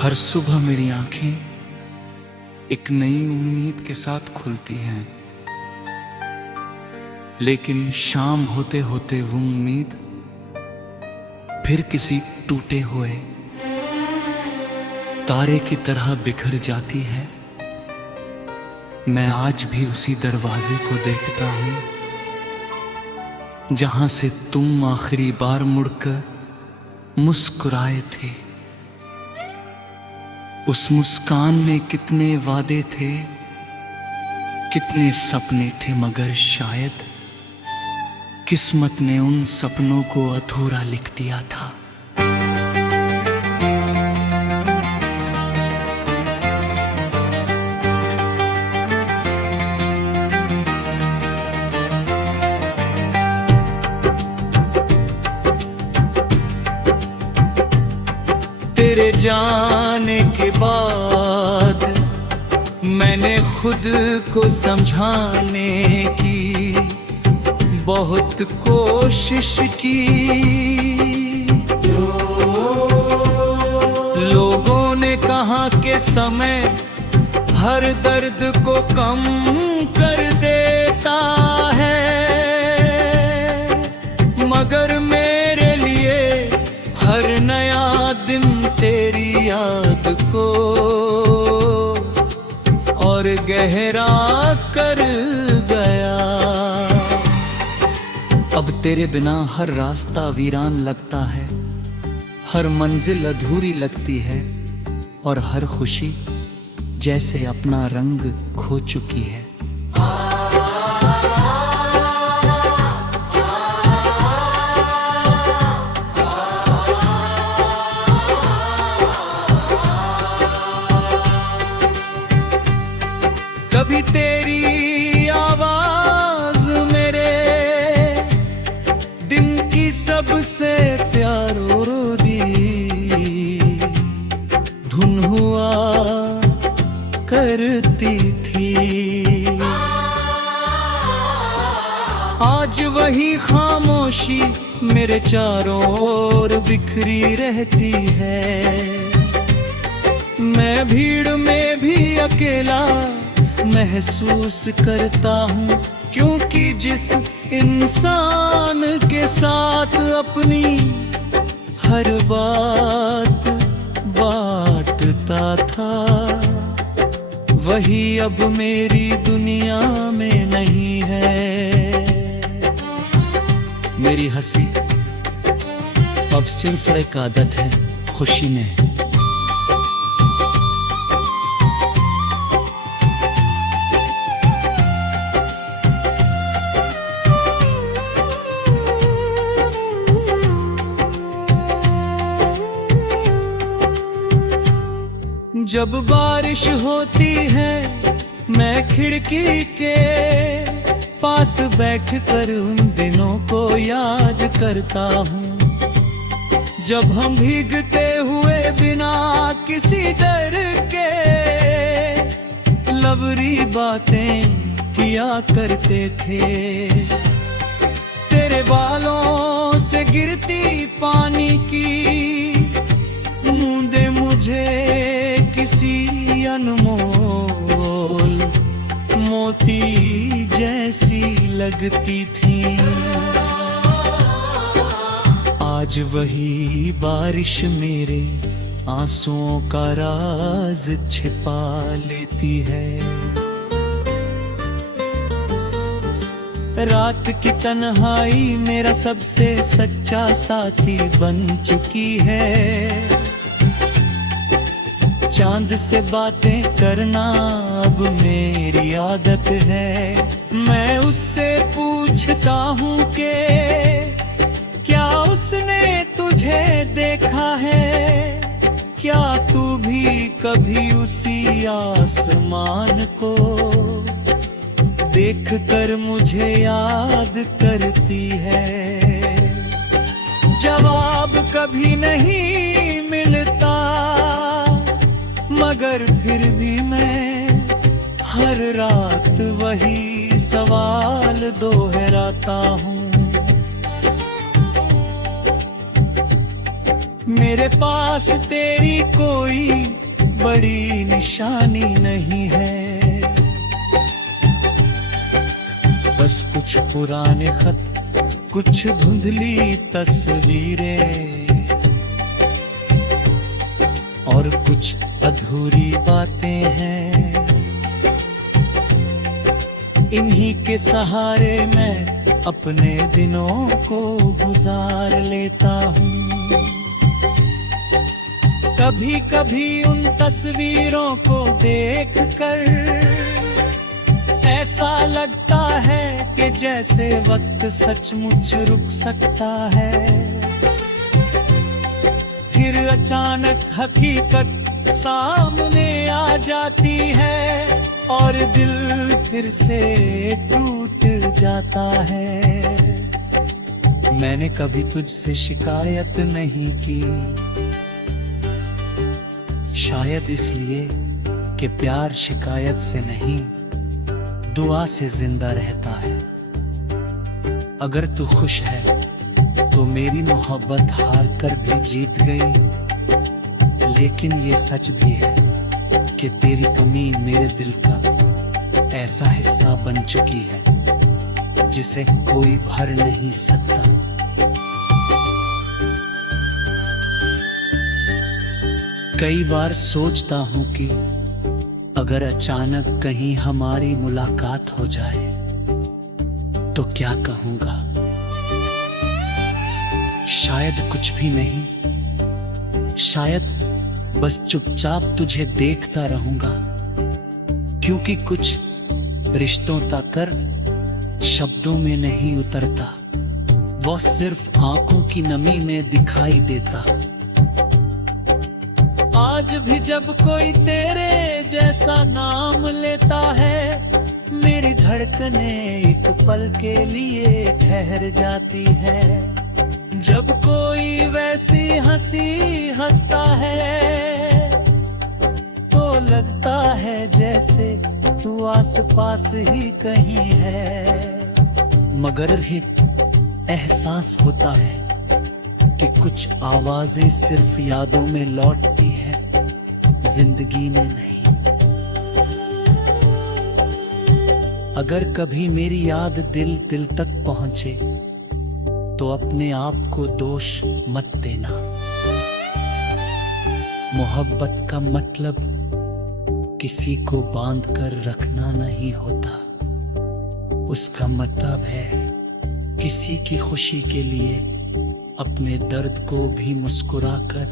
हर सुबह मेरी आंखें एक नई उम्मीद के साथ खुलती हैं, लेकिन शाम होते होते वो उम्मीद फिर किसी टूटे हुए तारे की तरह बिखर जाती है। मैं आज भी उसी दरवाजे को देखता हूं जहां से तुम आखिरी बार मुड़कर मुस्कुराए थे। उस मुस्कान में कितने वादे थे, कितने सपने थे, मगर शायद किस्मत ने उन सपनों को अधूरा लिख दिया था। तेरे जाने के बाद मैंने खुद को समझाने की बहुत कोशिश की। लोगों ने कहा कि समय हर दर्द को कम कर देता है, मगर मेरे लिए हर नया दिन तेरी याद को और गहरा कर गया। अब तेरे बिना हर रास्ता वीरान लगता है, हर मंजिल अधूरी लगती है और हर खुशी जैसे अपना रंग खो चुकी है। कभी तेरी आवाज मेरे दिन की सबसे प्यारी धुन हुआ करती थी। आज वही खामोशी मेरे चारों ओर बिखरी रहती है। मैं भीड़ में भी अकेला महसूस करता हूँ, क्योंकि जिस इंसान के साथ अपनी हर बात बांटता था, वही अब मेरी दुनिया में नहीं है। मेरी हंसी अब सिर्फ एक आदत है, खुशी नहीं। जब बारिश होती है मैं खिड़की के पास बैठकर उन दिनों को याद करता हूँ, जब हम भीगते हुए बिना किसी डर के लबरी बातें किया करते थे। तेरे बालों से गिरती पानी की बूंदें मुझे किसी अनमोल मोती जैसी लगती थी। आज वही बारिश मेरे आंसुओं का राज छिपा लेती है। रात की तन्हाई मेरा सबसे सच्चा साथी बन चुकी है। चांद से बातें करना अब मेरी आदत है। मैं उससे पूछता हूँ कि क्या उसने तुझे देखा है, क्या तू भी कभी उसी आसमान को देखकर मुझे याद करती है। जवाब कभी नहीं मिलता, मगर फिर भी मैं हर रात वही सवाल दोहराता हूँ। मेरे पास तेरी कोई निशानी नहीं है, बस कुछ पुराने खत, कुछ धुंधली तस्वीरें और कुछ अधूरी बातें हैं। इन्हीं के सहारे मैं अपने दिनों को गुजार लेता हूँ। कभी कभी उन तस्वीरों को देखकर ऐसा लगता है कि जैसे वक्त सचमुच रुक सकता है। फिर अचानक हकीकत सामने आ जाती है और दिल फिर से टूट जाता है। मैंने कभी तुझसे शिकायत नहीं की, शायद इसलिए कि प्यार शिकायत से नहीं, दुआ से जिंदा रहता है। अगर तू खुश है तो मेरी मोहब्बत हार कर भी जीत गई, लेकिन ये सच भी है कि तेरी कमी मेरे दिल का ऐसा हिस्सा बन चुकी है जिसे कोई भर नहीं सकता। कई बार सोचता हूं कि अगर अचानक कहीं हमारी मुलाकात हो जाए तो क्या कहूंगा। शायद कुछ भी नहीं, शायद बस चुपचाप तुझे देखता रहूंगा, क्योंकि कुछ रिश्तों का कर्ज शब्दों में नहीं उतरता, वो सिर्फ आंखों की नमी में दिखाई देता। आज भी जब कोई तेरे जैसा नाम लेता है, मेरी धड़कनें एक पल के लिए ठहर जाती है। जब कोई वैसी हंसी हंसता है तो लगता है जैसे तू आसपास ही कहीं है। मगर एक एहसास होता है कि कुछ आवाजें सिर्फ यादों में लौटती है, जिंदगी में नहीं। अगर कभी मेरी याद दिल तक पहुंचे तो अपने आप को दोष मत देना। मोहब्बत का मतलब किसी को बांध कर रखना नहीं होता, उसका मतलब है किसी की खुशी के लिए अपने दर्द को भी मुस्कुराकर